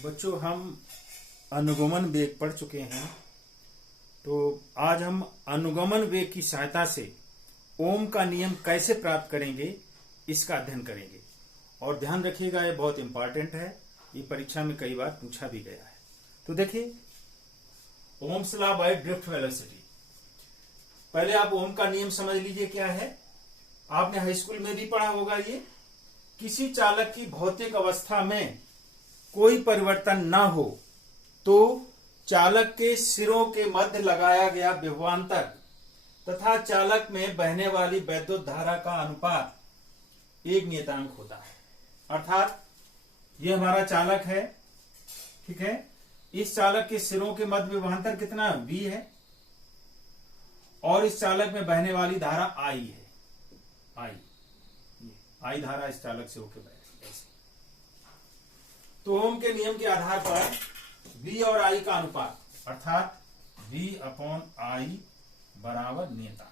बच्चों, हम अनुगमन वेग पढ़ चुके हैं। तो आज हम अनुगमन वेग की सहायता से ओम का नियम कैसे प्राप्त करेंगे इसका अध्ययन करेंगे। और ध्यान रखिएगा, ये बहुत इंपॉर्टेंट है, ये परीक्षा में कई बार पूछा भी गया है। तो देखिए, Ohm's law by drift velocity. पहले आप ओम का नियम समझ लीजिए क्या है। आपने हाई स्कूल में भी पढ़ा होगा। ये किसी चालक की भौतिक अवस्था में कोई परिवर्तन ना हो तो चालक के सिरों के मध्य लगाया गया विभवांतर तथा चालक में बहने वाली वैद्युत धारा का अनुपात एक नियतांक होता है। अर्थात ये हमारा चालक है, ठीक है। इस चालक के सिरों के मध्य विभवांतर कितना V है और इस चालक में बहने वाली धारा I है। I धारा इस चालक से होकर बह रही है। तो ओम के नियम के आधार पर V और I का अनुपात अर्थात V/I बराबर नियतांक।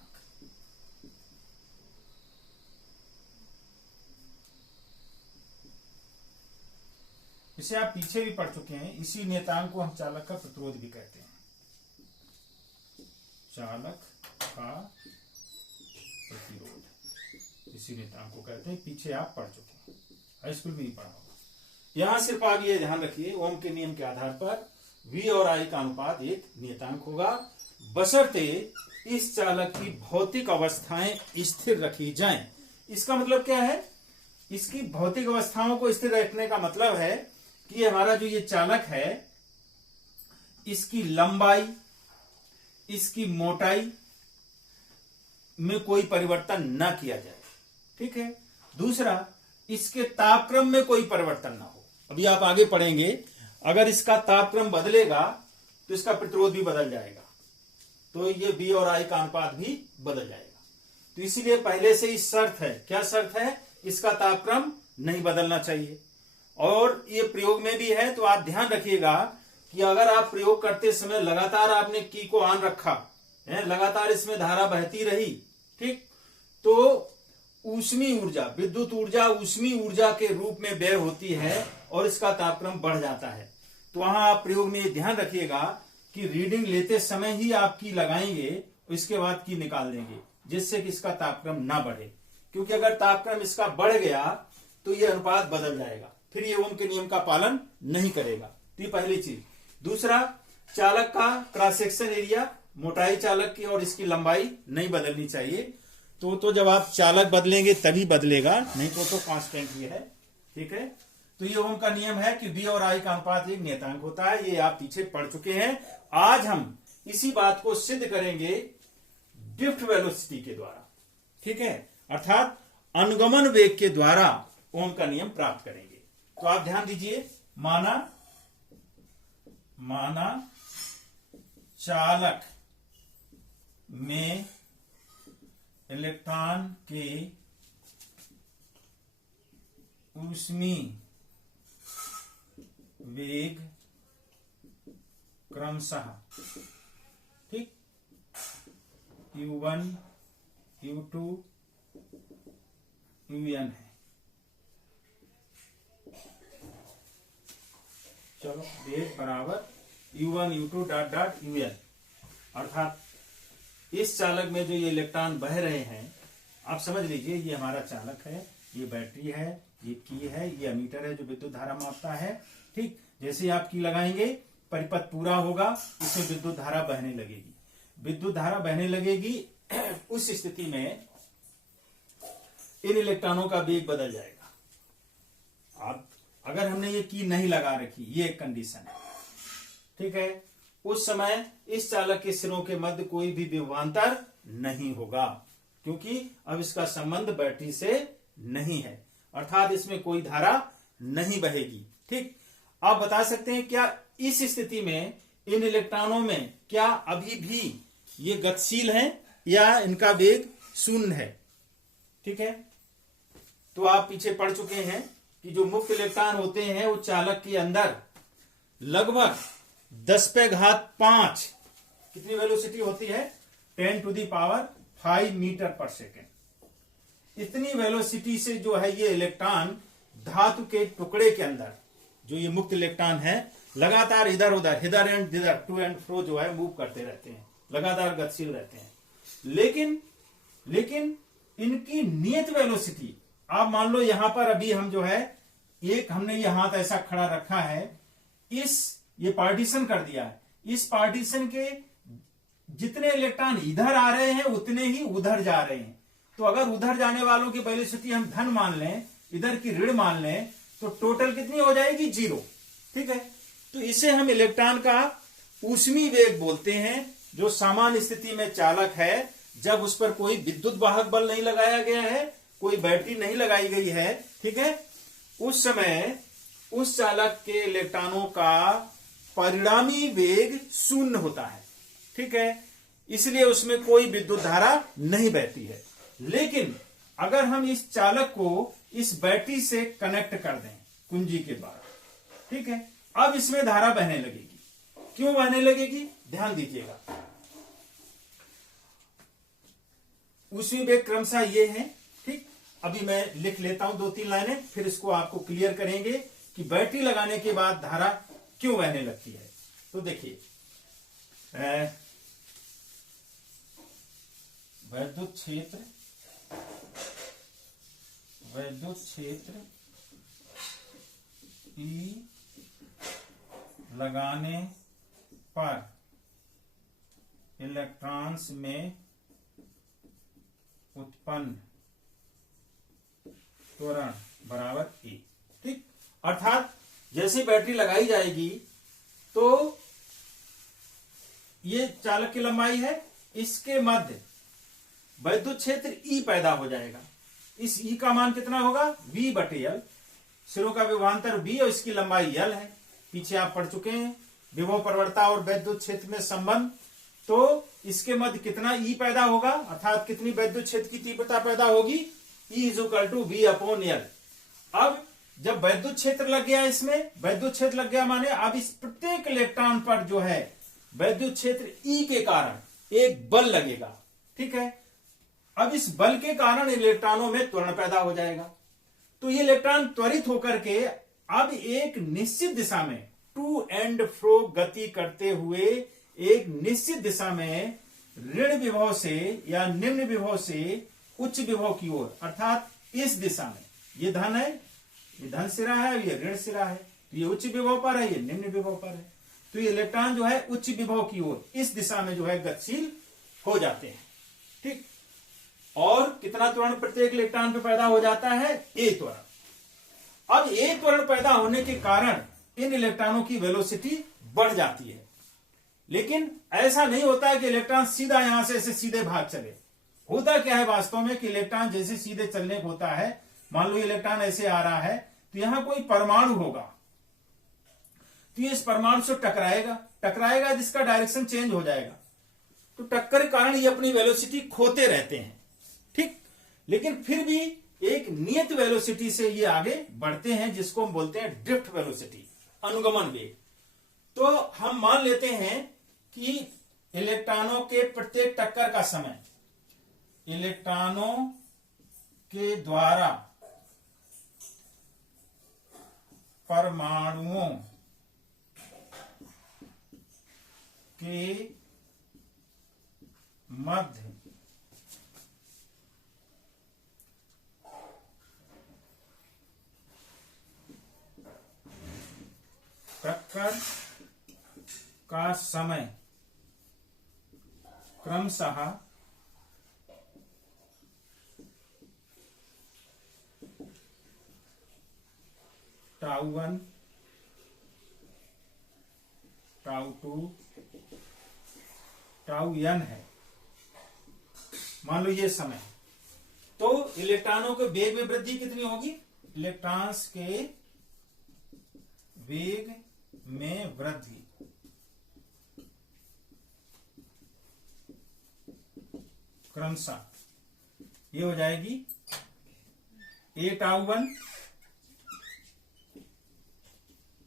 इसे आप पीछे भी पढ़ चुके हैं। इसी नियतांक को हम चालक का प्रतिरोध भी कहते हैं। चालक का प्रतिरोध इसी नियतांक को कहते हैं। पीछे आप पढ़ चुके हैं, हाई स्कूल में ही पढ़ा होगा। यहां सिर्फ आप ये ध्यान रखिए, ओम के नियम के आधार पर V और I का अनुपात एक नियतांक होगा, बशर्ते इस चालक की भौतिक अवस्थाएं स्थिर रखी जाएं। इसका मतलब क्या है? इसकी भौतिक अवस्थाओं को स्थिर रखने का मतलब है कि हमारा जो ये चालक है, इसकी लंबाई, इसकी मोटाई में कोई परिवर्तन ना किया जाए, ठीक है। दूसरा, इसके तापक्रम में कोई परिवर्तन ना हो। अभी आप आगे पढ़ेंगे, अगर इसका तापक्रम बदलेगा तो इसका प्रतिरोध भी बदल जाएगा, तो ये V और I का अनुपात भी बदल जाएगा। तो इसीलिए पहले से ही शर्त है। क्या शर्त है? इसका तापक्रम नहीं बदलना चाहिए। और ये प्रयोग में भी है, तो आप ध्यान रखिएगा कि अगर आप प्रयोग करते समय लगातार आपने की को ऑन रखा है, लगातार इसमें धारा बहती रही, ठीक, तो ऊष्मीय ऊर्जा, विद्युत ऊर्जा ऊष्मीय ऊर्जा के रूप में व्यय होती है और इसका तापक्रम बढ़ जाता है। तो वहां आप प्रयोग में ध्यान रखिएगा कि रीडिंग लेते समय ही आप की लगाएंगे, इसके बाद की निकाल देंगे, जिससे कि इसका तापक्रम ना बढ़े। क्योंकि अगर तापक्रम इसका बढ़ गया तो ये अनुपात बदल जाएगा, फिर ये ओम के नियम का पालन नहीं करेगा। तो ये पहली चीज। दूसरा, चालक का क्रॉस सेक्शन एरिया, मोटाई चालक की और इसकी लंबाई नहीं बदलनी चाहिए। तो जब आप चालक बदलेंगे तभी बदलेगा, नहीं तो कांस्टेंट ये है, ठीक है। तो ये ओम का नियम है कि V और I का अनुपात एक नियतांक होता है। ये आप पीछे पढ़ चुके हैं। आज हम इसी बात को सिद्ध करेंगे ड्रिफ्ट वेलोसिटी के द्वारा, ठीक है। अर्थात अनुगमन वेग के द्वारा ओम का नियम प्राप्त करेंगे। तो आप ध्यान दीजिए, माना चालक में इलेक्ट्रॉन के ऊष्मीय वेग क्रमशः, ठीक, U1, U2, UN है। चलो, वेग बराबर U1, U2 dot dot UN। अर्थात इस चालक में जो ये इलेक्ट्रॉन बह रहे हैं, आप समझ लीजिए, ये हमारा चालक है, ये बैटरी है, ये की है, ये अमीटर है जो विद्युत धारा मापता है, ठीक। जैसे ही आप की लगाएंगे, परिपथ पूरा होगा, इसमें विद्युत धारा बहने लगेगी। विद्युत धारा बहने लगेगी, उस स्थिति में इन इलेक्ट्रॉनों का वेग बदल जाएगा। आप अगर हमने ये की नहीं लगा रखी, ये एक कंडीशन है, ठीक है, उस समय इस चालक के सिरों के मध्य कोई भी विभवांतर नहीं होगा, क्योंकि अब इसका संबंध बैटरी से नहीं है। अर्थात इसमें कोई धारा नहीं बहेगी, ठीक। आप बता सकते हैं क्या इस स्थिति में इन इलेक्ट्रॉनों में क्या अभी भी ये गतिशील हैं या इनका वेग शून्य है, ठीक है। तो आप पीछे पढ़ चुके हैं कि जो मुक्त इलेक्ट्रॉन होते हैं वो चालक के अंदर लगभग 10⁵ कितनी वेलोसिटी होती है? 10⁵ मीटर पर सेकेंड। इतनी वेलोसिटी से जो है ये इलेक्ट्रॉन धातु के टुकड़े के अंदर जो ये मुक्त इलेक्ट्रॉन है लगातार इधर उधर hither and thither to and fro जो है मूव करते रहते हैं, लगातार गतिशील रहते हैं। लेकिन इनकी नियत वेलोसिटी, आप मान लो यहां पर अभी हम जो है एक हमने ये हाथ ऐसा खड़ा रखा है, ये पार्टीशन कर दिया है, इस पार्टीशन के जितने इलेक्ट्रॉन इधर आ रहे हैं उतने ही उधर जा रहे हैं। तो अगर उधर जाने वालों की वेलोसिटी हम धन मान लें, इधर की ऋण मान लें, तो टोटल कितनी हो जाएगी? 0। ठीक है, तो इसे हम इलेक्ट्रॉन का ऊष्मीय वेग बोलते हैं, जो सामान्य स्थिति में चालक है, जब उस पर कोई विद्युत वाहक बल नहीं लगाया गया है, कोई बैटरी नहीं लगाई गई है। ठीक है, उस समय उस चालक के इलेक्ट्रॉनों का परिणामी वेग 0 होता है। ठीक है, इसलिए उसमें कोई विद्युत धारा नहीं बहती है। लेकिन अगर हम इस चालक को इस बैटरी से कनेक्ट कर दें कुंजी के द्वारा, ठीक है, अब इसमें धारा बहने लगेगी। क्यों बहने लगेगी? ध्यान दीजिएगा, उसी वेग क्रमशः ये है। ठीक, अभी मैं लिख लेता हूं 2-3 लाइनें, फिर इसको आपको क्लियर करेंगे कि बैटरी लगाने के बाद धारा क्यों बहने लगती है। तो देखिए, वैद्युत क्षेत्र ई लगाने पर इलेक्ट्रॉन्स में उत्पन्न त्वरण बराबर E। ठीक, अर्थात जैसे बैटरी लगाई जाएगी तो ये चालक की लंबाई है, इसके मध्य वैद्युत क्षेत्र E पैदा हो जाएगा। इस E का मान कितना होगा? V/L। सिरों का विभवांतर V और इसकी लंबाई L है। पीछे आप पढ़ चुके हैं विभव प्रवणता और वैद्युत क्षेत्र में संबंध। तो इसके मध्य कितना E पैदा होगा, अर्थात कितनी वैद्युत क्षेत्र की तीव्रता पैदा होगी? E = V/L। अब जब वैद्युत क्षेत्र लग गया, इसमें वैद्युत क्षेत्र लग गया माने अब इस प्रत्येक इलेक्ट्रॉन पर जो है वैद्युत क्षेत्र E के कारण एक बल लगेगा। ठीक है, अब इस बल के कारण इलेक्ट्रॉनों में त्वरण पैदा हो जाएगा। तो ये इलेक्ट्रॉन त्वरित होकर के अब एक निश्चित दिशा में टू एंड फ्रो गति करते हुए एक निश्चित दिशा में ऋण विभव से या निम्न विभव से उच्च विभव की ओर, अर्थात इस दिशा में, ये धन है, ये धन सिरा है, ये ऋण सिरा है, तो ये उच्च विभव पर है, ये निम्न विभव पर है। तो ये इलेक्ट्रॉन जो है उच्च विभव की ओर इस दिशा में जो है गतिशील हो जाते हैं। ठीक, और कितना त्वरण प्रत्येक इलेक्ट्रॉन पे पैदा हो जाता है? A त्वरण। अब A त्वरण पैदा होने के कारण इन इलेक्ट्रॉनों की वेलोसिटी बढ़ जाती है। लेकिन ऐसा नहीं होता है कि इलेक्ट्रॉन सीधा यहां से ऐसे सीधे भाग चले। होता क्या है वास्तव में कि इलेक्ट्रॉन जैसे सीधे चलने को होता है, मान लो इलेक्ट्रॉन ऐसे आ रहा है, तो यहां कोई परमाणु होगा, तो ये इस परमाणु से टकराएगा, जिसका डायरेक्शन चेंज हो जाएगा। तो टक्कर के कारण ये अपनी वेलोसिटी खोते रहते हैं। ठीक, लेकिन फिर भी एक नियत वेलोसिटी से ये आगे बढ़ते हैं, जिसको हम बोलते हैं ड्रिफ्ट वेलोसिटी, अनुगमन वेग। तो हम मान लेते हैं कि इलेक्ट्रॉनों के प्रत्येक टक्कर का समय इलेक्ट्रॉनों के द्वारा परमाणुओं के मध्य टक्कर का समय क्रमशः τ1, τ2, τn है। मान लो ये समय, तो इलेक्ट्रॉनों के वेग में वृद्धि कितनी होगी? इलेक्ट्रॉन्स के वेग में वृद्धि क्रमशः ये हो जाएगी A/τ1,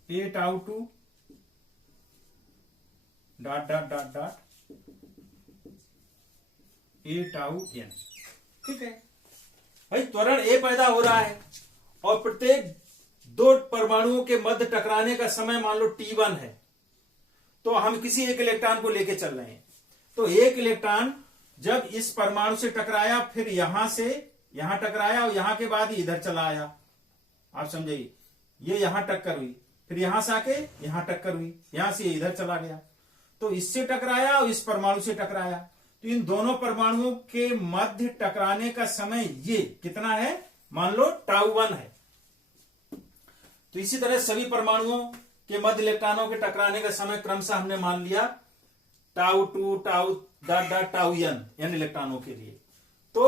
A/τ2 A/τn। ठीक है भाई, त्वरण A पैदा हो रहा है और प्रत्येक दो परमाणुओं के मध्य टकराने का समय मान लो T1 है, तो हम किसी एक इलेक्ट्रॉन को लेके चल रहे हैं। तो एक इलेक्ट्रॉन जब इस परमाणु से टकराया, फिर यहां से यहां टकराया और यहां के बाद ही इधर चला आया। आप समझिए, ये यहां टक्कर हुई, फिर यहां से आके यहां टक्कर हुई, यहां से इधर चला गया। तो इससे टकराया और इस परमाणु से टकराया, तो इन दोनों परमाणुओं के मध्य टकराने का समय ये कितना है, मान लो τ1 है। तो इसी तरह सभी परमाणुओं के मध्य इलेक्ट्रॉनों के टकराने का समय क्रमशः हमने मान लिया τ2 τ n इलेक्ट्रॉनों के लिए। तो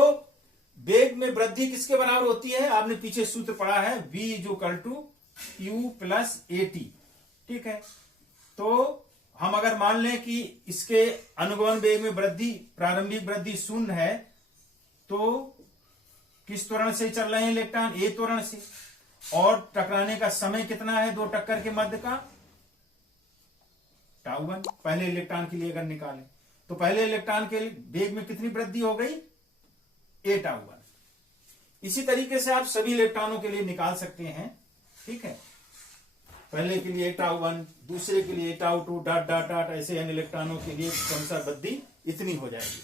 वेग में वृद्धि किसके बराबर होती है, आपने पीछे सूत्र पढ़ा है, v = u + at। ठीक है, तो हम अगर मान लें कि इसके अनुगमन वेग में वृद्धि, प्रारंभिक वृद्धि 0 है, तो किस त्वरण से चल रहे हैं इलेक्ट्रॉन, a त्वरण से, और टकराने का समय कितना है दो टक्कर के मध्य का, τ1 पहले इलेक्ट्रॉन के लिए अगर निकालें तो पहले इलेक्ट्रॉन के वेग में कितनी वृद्धि हो गई, a τ1। इसी तरीके से आप सभी इलेक्ट्रॉनों के लिए निकाल सकते हैं। ठीक है, पहले के लिए τ1, दूसरे के लिए τ2 ... ऐसे n इलेक्ट्रॉनों के लिए क्रमशः वृद्धि इतनी हो जाएगी।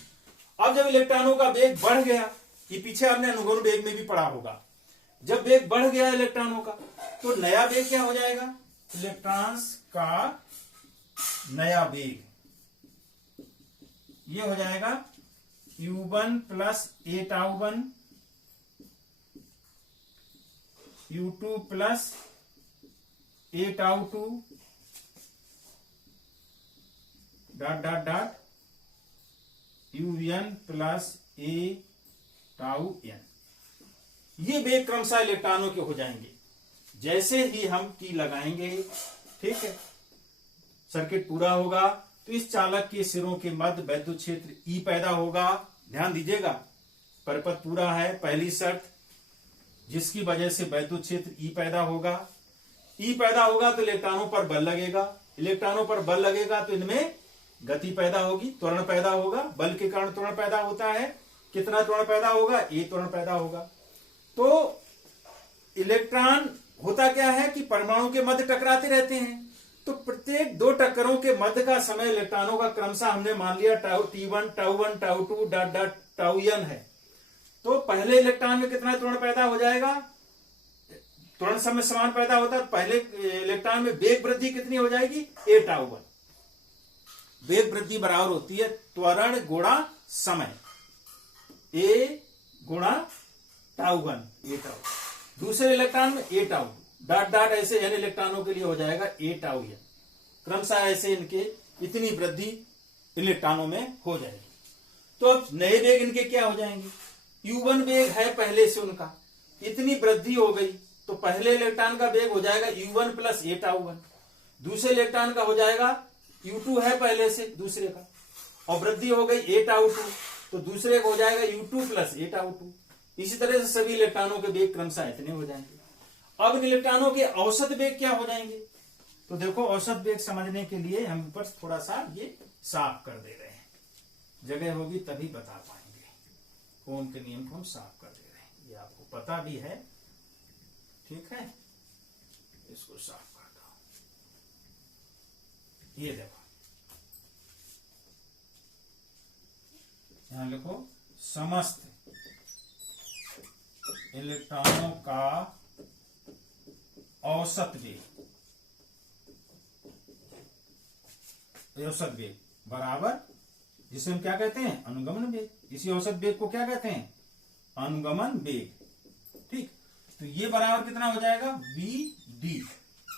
अब जब इलेक्ट्रॉनों का वेग बढ़ गया, ये पीछे आपने अनुगमन वेग में भी पढ़ा होगा, जब वेग बढ़ गया इलेक्ट्रॉनों का, तो नया वेग क्या हो जाएगा, इलेक्ट्रॉन्स का नया वेग ये हो जाएगा u1 + a τ1 u2 + a τ2 ... un + a τn। ये वेग क्रमशः इलेक्ट्रॉनों के हो जाएंगे जैसे ही हम की लगाएंगे। ठीक है, सर्किट पूरा होगा तो इस चालक के सिरों के मध्य वैद्युत क्षेत्र E पैदा होगा। ध्यान दीजिएगा, परिपथ पूरा है, पहली शर्त जिसकी वजह से वैद्युत क्षेत्र E पैदा होगा। E पैदा होगा तो इलेक्ट्रॉनों पर बल लगेगा, इलेक्ट्रॉनों पर बल लगेगा तो इनमें गति पैदा होगी, त्वरण पैदा होगा। बल के कारण त्वरण पैदा होता है, कितना त्वरण पैदा होगा, a त्वरण पैदा होगा। तो इलेक्ट्रॉन होता क्या है कि परमाणु के मध्य टकराते रहते हैं, तो प्रत्येक दो टक्करों के मध्य का समय इलेक्ट्रॉनों का क्रमशः हमने मान लिया T1 τ1 τ2 ... τn है। तो पहले इलेक्ट्रॉन में कितना त्वरण पैदा हो जाएगा, त्वरण समय समान पैदा होता है, पहले इलेक्ट्रॉन में वेग वृद्धि कितनी हो जाएगी, a τ1। वेग वृद्धि बराबर होती है त्वरण गुणा समय, a गुणा τ1 a τ। दूसरे इलेक्ट्रॉन में a τ2 ... ऐसे n इलेक्ट्रॉनों के लिए हो जाएगा a τn। क्रमशः ऐसे इनके इतनी वृद्धि इलेक्ट्रॉनों में हो जाएगी। तो अब नए वेग इनके क्या हो जाएंगे, u1 वेग है पहले से उनका, इतनी वृद्धि हो गई तो पहले इलेक्ट्रॉन का वेग हो जाएगा u1 + a τ1। दूसरे इलेक्ट्रॉन का हो जाएगा u2 है पहले से दूसरे का, और वृद्धि हो गई a τ2, तो दूसरे का हो जाएगा u2 + a τ2। इसी तरह से सभी इलेक्ट्रॉनों के वेग क्रमशः इतने हो जाएंगे। अब इन इलेक्ट्रॉनों के औसत वेग क्या हो जाएंगे, तो देखो औसत वेग समझने के लिए हम ऊपर थोड़ा सा ये साफ कर दे रहे हैं, जगह होगी तभी बता पाएंगे। ओम के नियम को हम साफ कर दे रहे हैं, ये आपको पता भी है। ठीक है, इसको साफ करता हूं। ये देखो, यहां लिखो समस्त इलेक्ट्रॉनों का औसत वेग, औसत वेग बराबर, जिसे हम क्या कहते हैं, अनुगमन वेग। इसी औसत वेग को क्या कहते हैं, अनुगमन वेग। ठीक, तो ये बराबर कितना हो जाएगा, vd।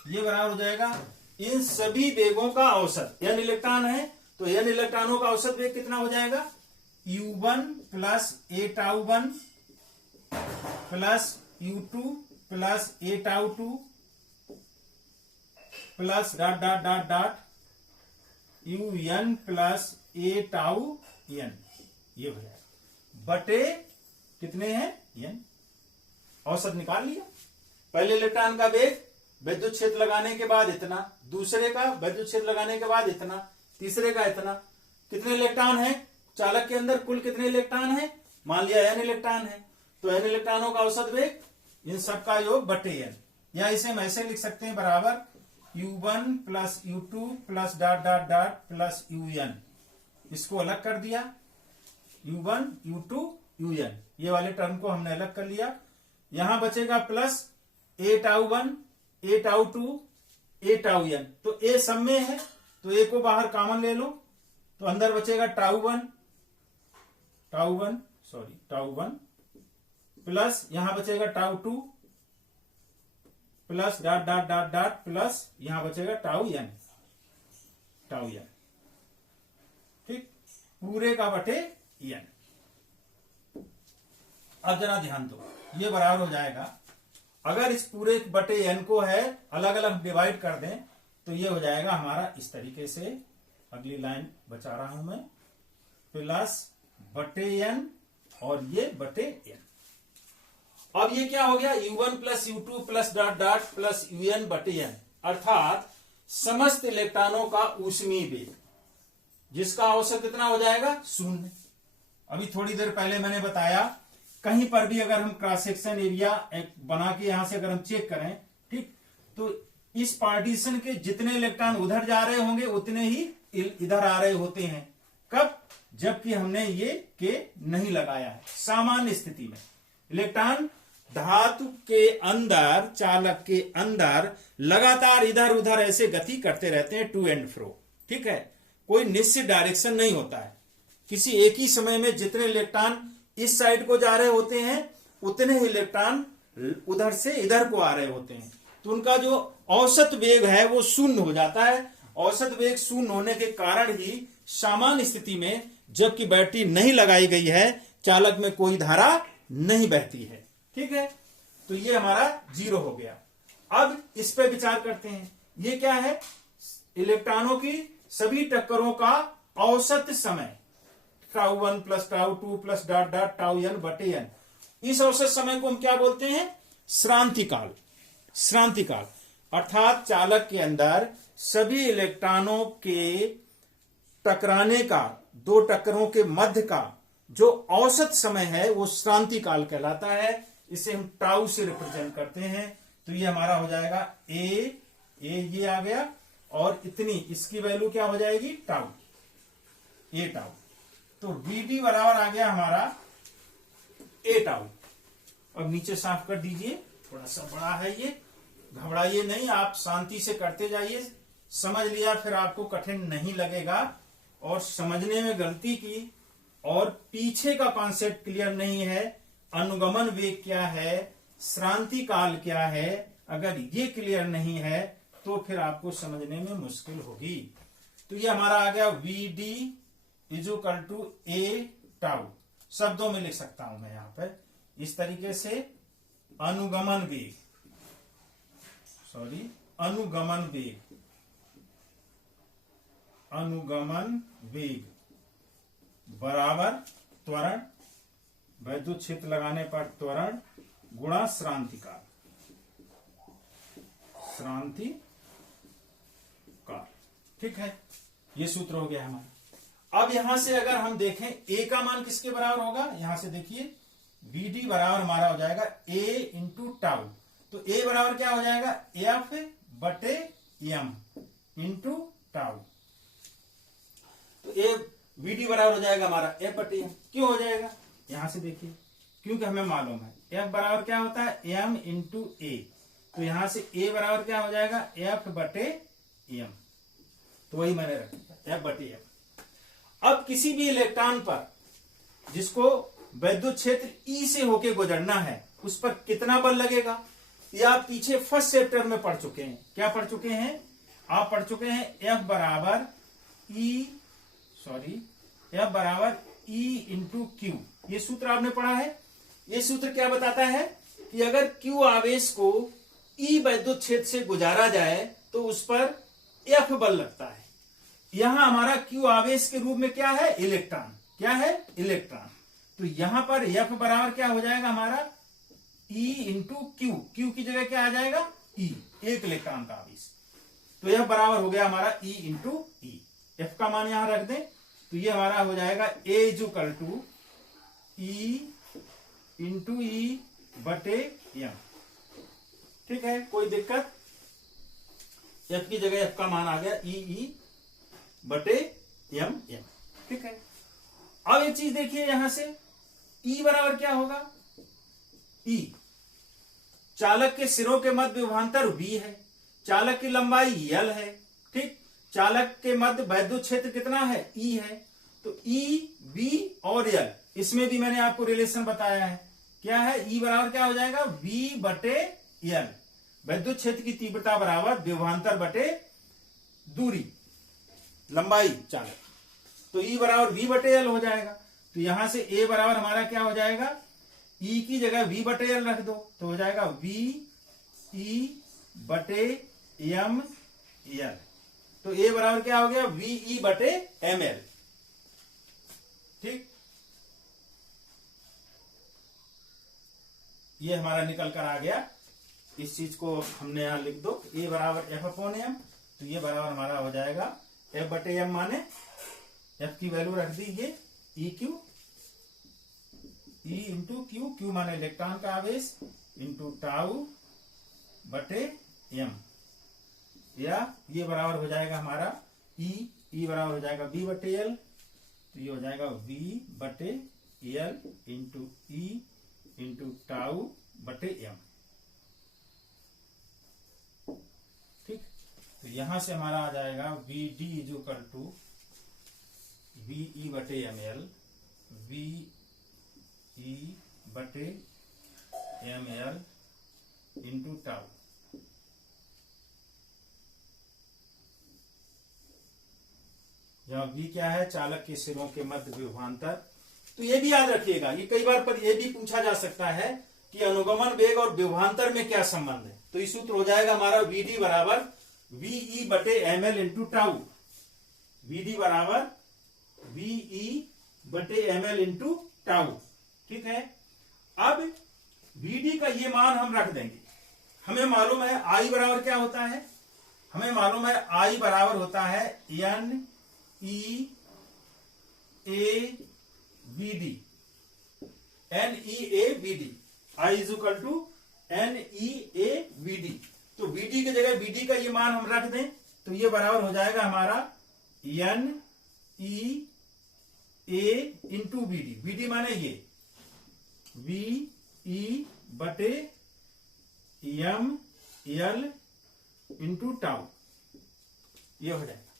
ये बराबर हो जाएगा इन सभी वेगों का औसत। n इलेक्ट्रॉन है तो n इलेक्ट्रॉनों का औसत वेग कितना हो जाएगा, u1 + a τ1 + u2 + a τ2 + ... un + a τn। ये हो जाएगा बटे कितने हैं, n। औसत निकाल लिया। पहले इलेक्ट्रॉन का वेग विद्युत क्षेत्र लगाने के बाद इतना, दूसरे का विद्युत क्षेत्र लगाने के बाद इतना, तीसरे का इतना। कितने इलेक्ट्रॉन हैं चालक के अंदर, कुल कितने इलेक्ट्रॉन हैं, मान लिया n इलेक्ट्रॉन है, तो n इलेक्ट्रॉनों का औसत वेग इन सबका योग बटे n। या इसे हम ऐसे लिख सकते हैं बराबर U1 plus U2 plus dot dot dot plus UN। इसको अलग कर दिया, U1 U2 UN, ये वाले टर्म को हमने अलग कर लिया। यहां बचेगा plus A tau 1 A tau 2 A tau n। तो A सब में है तो A को बाहर कॉमन ले लो, तो अंदर बचेगा टाउ 1 प्लस यहां बचेगा tau 2 plus dot dot dot dot plus यहां बचेगा टाउ n। ठीक, पूरे का बटे n। अब जरा ध्यान दो, ये बराबर हो जाएगा, अगर इस पूरे बटे n को है अलग अलग डिवाइड कर दें तो ये हो जाएगा हमारा इस तरीके से, अगली लाइन बचा रहा हूं मैं, प्लस बटे n और ये बटे n। अब ये क्या हो गया, U1 plus U2 plus dot dot plus UN बटे n, अर्थात समस्त इलेक्ट्रॉनों का ऊष्मीय वेग, जिसका औसत कितना हो जाएगा, 0। अभी थोड़ी देर पहले मैंने बताया कहीं पर भी अगर हम क्रॉस सेक्शन एरिया बना के यहां से अगर हम चेक करें, ठीक, तो इस पार्टीशन के जितने इलेक्ट्रॉन उधर जा रहे होंगे उतने ही इधर आ रहे होते हैं। कब, जबकि हमने ये के नहीं लगाया है। सामान्य स्थिति में इलेक्ट्रॉन धातु के अंदर, चालक के अंदर लगातार इधर उधर ऐसे गति करते रहते हैं, टू एंड फ्रो। ठीक है, कोई निश्चित डायरेक्शन नहीं होता है। किसी एक ही समय में जितने इलेक्ट्रॉन इस साइड को जा रहे होते हैं उतने ही इलेक्ट्रॉन उधर से इधर को आ रहे होते हैं, तो उनका जो औसत वेग है वो शून्य हो जाता है। औसत वेग शून्य होने के कारण ही सामान्य स्थिति में, जबकि बैटरी नहीं लगाई गई है, चालक में कोई धारा नहीं बहती है। ठीक है, तो ये हमारा 0 हो गया। अब इस पे विचार करते हैं, ये क्या है, इलेक्ट्रॉनों की सभी टक्करों का औसत समय, tau 1 plus tau 2 plus dot dot tau n बटे n। इस औसत समय को हम क्या बोलते हैं, श्रांति काल। श्रांति काल अर्थात चालक के अंदर सभी इलेक्ट्रॉनों के टकराने का, दो टक्करों के मध्य का जो औसत समय है वो श्रांति काल कहलाता है। इसे हम टाउ से रिप्रेजेंट करते हैं। तो ये हमारा हो जाएगा ए ये आ गया, और इतनी इसकी वैल्यू क्या हो जाएगी, टाउ, ए टाउ। तो वीडी बराबर आ गया हमारा ए टाउ। अब नीचे साफ कर दीजिए, थोड़ा सा बड़ा है ये, घबराइए नहीं, आप शांति से करते जाइए। समझ लिया फिर आपको कठिन नहीं लगेगा, और समझने में गलती की और पीछे का कॉन्सेप्ट क्लियर नहीं है, अनुगमन वेग क्या है, श्रांति काल क्या है, अगर ये क्लियर नहीं है तो फिर आपको समझने में मुश्किल होगी। तो ये हमारा आ गया VD is equal to A tau. शब्दों में लिख सकता हूं मैं यहां पर इस तरीके से, अनुगमन वेग, अनुगमन वेग, अनुगमन वेग बराबर त्वरण, वैद्युत क्षेत्र लगाने पर त्वरण गुणा श्रांति काल, श्रांति काल। ठीक है, ये सूत्र हो गया हमारा। अब यहां से अगर हम देखें ए का मान किसके बराबर होगा, यहां से देखिए VD बराबर हमारा हो जाएगा A इंटू टाउ। तो A बराबर क्या हो जाएगा, F बटे M इंटू टाउ। तो VD बराबर हो जाएगा हमारा F बटे M। क्यों हो जाएगा, यहां से देखिए, क्योंकि हमें मालूम है F बराबर क्या होता है, M इंटू A। तो यहां से A बराबर क्या हो जाएगा, F बटे M। तो वही मैंने रख दिया, F बटे M। अब किसी भी इलेक्ट्रॉन पर जिसको वैद्युत क्षेत्र E से होके गुजरना है, उस पर कितना बल लगेगा, ये आप पीछे फर्स्ट चैप्टर में पढ़ चुके हैं। क्या पढ़ चुके हैं, आप पढ़ चुके हैं F बराबर E इंटू क्यू। ये सूत्र आपने पढ़ा है। ये सूत्र क्या बताता है कि अगर Q आवेश को E वैद्युत क्षेत्र से गुजारा जाए तो उस पर F बल लगता है। यहां हमारा Q आवेश के रूप में क्या है, इलेक्ट्रॉन। क्या है, इलेक्ट्रॉन। तो यहां पर F बराबर क्या हो जाएगा हमारा, E इंटू क्यू। क्यू की जगह क्या आ जाएगा, E, एक इलेक्ट्रॉन का आवेश। तो यह बराबर हो गया हमारा E इंटू ई। F का मान यहां रख दें तो ये हमारा हो जाएगा A equal to E into E बटे M। ठीक है, कोई दिक्कत? एफ की जगह एफ का मान आ गया ई बटे एम एम। ठीक है, अब एक चीज देखिए यहां से ई बराबर क्या होगा? ई चालक के सिरों के मध्य विभवांतर बी है, चालक की लंबाई यल है, ठीक, चालक के मध्य वैद्युत क्षेत्र कितना है? ई है। तो ई बी और यल, इसमें भी मैंने आपको रिलेशन बताया है, क्या है? ई बराबर क्या हो जाएगा? वी बटे यल, वैद्युत क्षेत्र की तीव्रता बराबर विभवांतर बटे दूरी, लंबाई चालक। तो ई बराबर वी बटे यल हो जाएगा। तो यहां से ए बराबर हमारा क्या हो जाएगा? ई की जगह वी बटे एल रख दो तो हो जाएगा वी ई बटे एम एल। तो ए बराबर क्या हो गया? वी ई बटे एम एल। ठीक, ये हमारा निकल कर आ गया। इस चीज को हमने यहां लिख दो, ए बराबर एफ अपॉन एम। तो ये बराबर हमारा हो जाएगा एफ बटे एम, माने एफ की वैल्यू रख दीजिए E Q, E into Q, Q माने इलेक्ट्रॉन का आवेश, इंटू टाउ बटे एम, या ये बराबर हो जाएगा हमारा ई बराबर हो जाएगा बी बटे एल। तो ये हो जाएगा वी बटे L into E into tau बटे एम। ठीक, तो यहां से हमारा आ जाएगा V D is equal to V E बटे एम एल, वी ई बटे एम एल इंटू टाउ। जहां वी क्या है? चालक के सिरों के मध्य विभवांतर। तो ये भी याद रखिएगा, ये कई बार पर ये भी पूछा जा सकता है कि अनुगमन वेग और विभवांतर में क्या संबंध है। तो ये सूत्र हो जाएगा हमारा वी डी बराबर वी ई बटे M L into tau, V D बराबर वी ई बटे एम एल इंटू टाउ। ठीक है, अब वीडी का ये मान हम रख देंगे। हमें मालूम है आई बराबर क्या होता है? हमें मालूम है आई बराबर होता है N E A V D, N E A V D, I is equal to N E A V D. तो वीडी की जगह वीडी का ये मान हम रख दें तो ये बराबर हो जाएगा हमारा N E A into V D. V D माने ये वी ई बटे एम एल इंटू टाउ, ये हो जाएगा।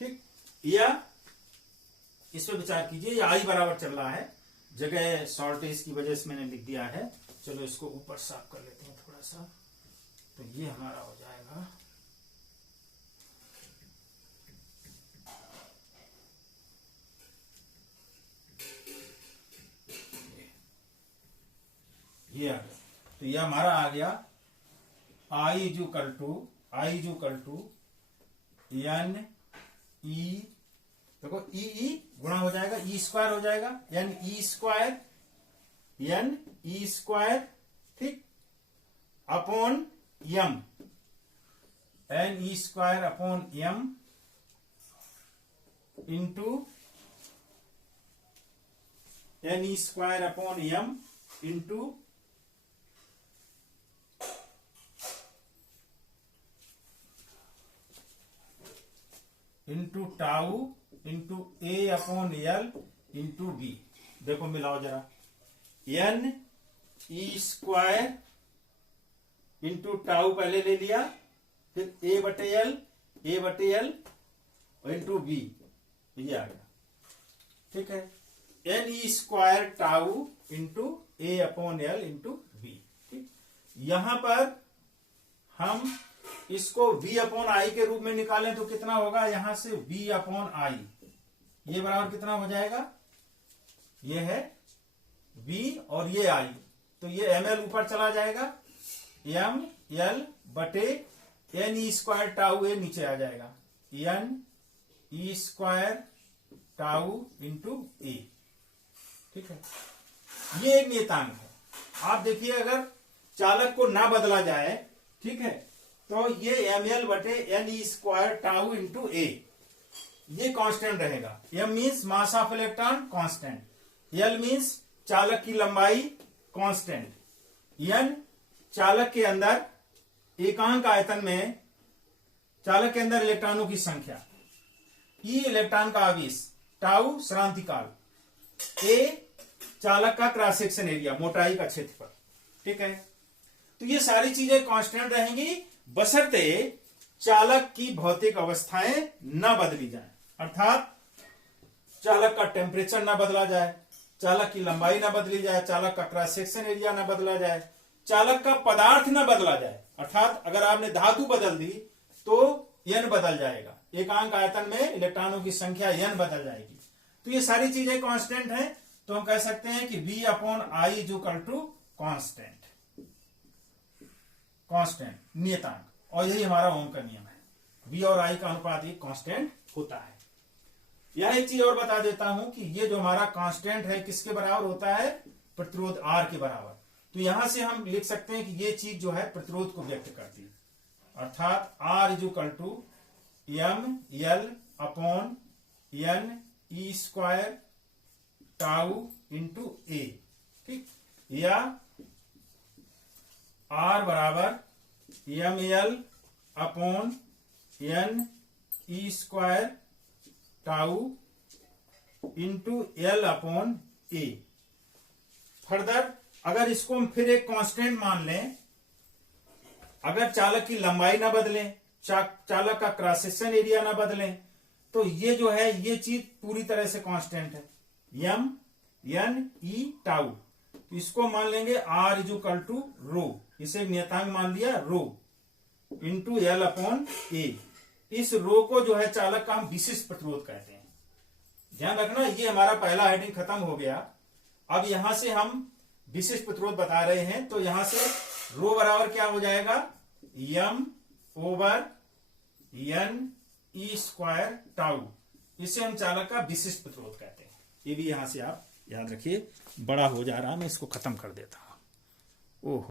ठीक, या इस पर विचार कीजिए, ये आई बराबर चल रहा है, जगह शॉर्टेज की वजह से मैंने लिख दिया है। चलो इसको ऊपर साफ कर लेते हैं थोड़ा सा। तो ये हमारा हो जाएगा ये आ गया। तो ये हमारा आ गया I is equal to N E, देखो ई गुणा हो जाएगा, ई स्क्वायर हो जाएगा, एन ई स्क्वायर, ठीक, upon M, N E square upon M into N E square upon M into tau into A upon L into B. देखो मिलाओ जरा, N E square into tau पहले ले लिया, फिर ए बटे एल और इंटू बी, ये आ गया। ठीक है, N E square tau into A upon L into B. ठीक, यहां पर हम इसको v अपॉन आई के रूप में निकालें तो कितना होगा? यहां से v अपॉन आई, ये बराबर कितना हो जाएगा? ये है v और ये i, तो ये ml ऊपर चला जाएगा, m l बटे N E square tau A नीचे आ जाएगा, N E square tau into A. ठीक है, ये एक नियतांक है। आप देखिए अगर चालक को ना बदला जाए, ठीक है, तो ये एम एल बटे N E square tau into A, ये कांस्टेंट रहेगा। M means mass of electron constant, L means चालक की लंबाई कांस्टेंट, एन चालक के अंदर एकांक आयतन में चालक के अंदर इलेक्ट्रॉनों की संख्या, ई इलेक्ट्रॉन का आवेश, टाउ श्रांति काल, ए चालक का क्रॉस सेक्शन एरिया, मोटाई का क्षेत्रफल। ठीक है, तो ये सारी चीजें कांस्टेंट रहेंगी बशर्ते चालक की भौतिक अवस्थाएं न बदली जाएं, अर्थात चालक का टेम्परेचर ना बदला जाए, चालक की लंबाई ना बदली जाए, चालक का क्रॉस सेक्शन एरिया ना बदला जाए, चालक का पदार्थ ना बदला जाए, अर्थात अगर आपने धातु बदल दी तो n बदल जाएगा, एकांक आयतन में इलेक्ट्रॉनों की संख्या n बदल जाएगी। तो ये सारी चीजें कांस्टेंट हैं, तो हम कह सकते हैं कि V upon I is equal to constant, constant नियतांक, और यही हमारा ओम का नियम है, V और I का अनुपात एक कांस्टेंट होता है। यह एक चीज और बता देता हूं कि ये जो हमारा कांस्टेंट है किसके बराबर होता है, प्रतिरोध R के बराबर। तो यहां से हम लिख सकते हैं कि ये चीज जो है प्रतिरोध को व्यक्त करती है, अर्थात R is equal to M L upon N E square tau into A. ठीक, या R बराबर M L upon N E square tau into L upon A. Further अगर इसको हम फिर एक कांस्टेंट मान लें, अगर चालक की लंबाई ना बदलें, चालक का क्रॉस सेक्शन एरिया ना बदलें, तो ये जो है ये चीज पूरी तरह से कांस्टेंट है, एम एन ई टाउ। तो इसको मान लेंगे R इज इक्वल टू रो, इसे नियतांक मान लिया रो इंटू एल अपॉन ए। इस रो को जो है चालक का हम विशिष्ट प्रतिरोध कहते हैं। ध्यान रखना, ये हमारा पहला हेडिंग खत्म हो गया। अब यहां से हम विशिष्ट प्रतिरोध बता रहे हैं, तो यहां से रो बराबर क्या हो जाएगा, M over N E square tau. इसे हम चालक का विशिष्ट प्रतिरोध कहते हैं। ये भी यहां से आप याद रखिए, बड़ा हो जा रहा है, मैं इसको खत्म कर देता हूं। ओह।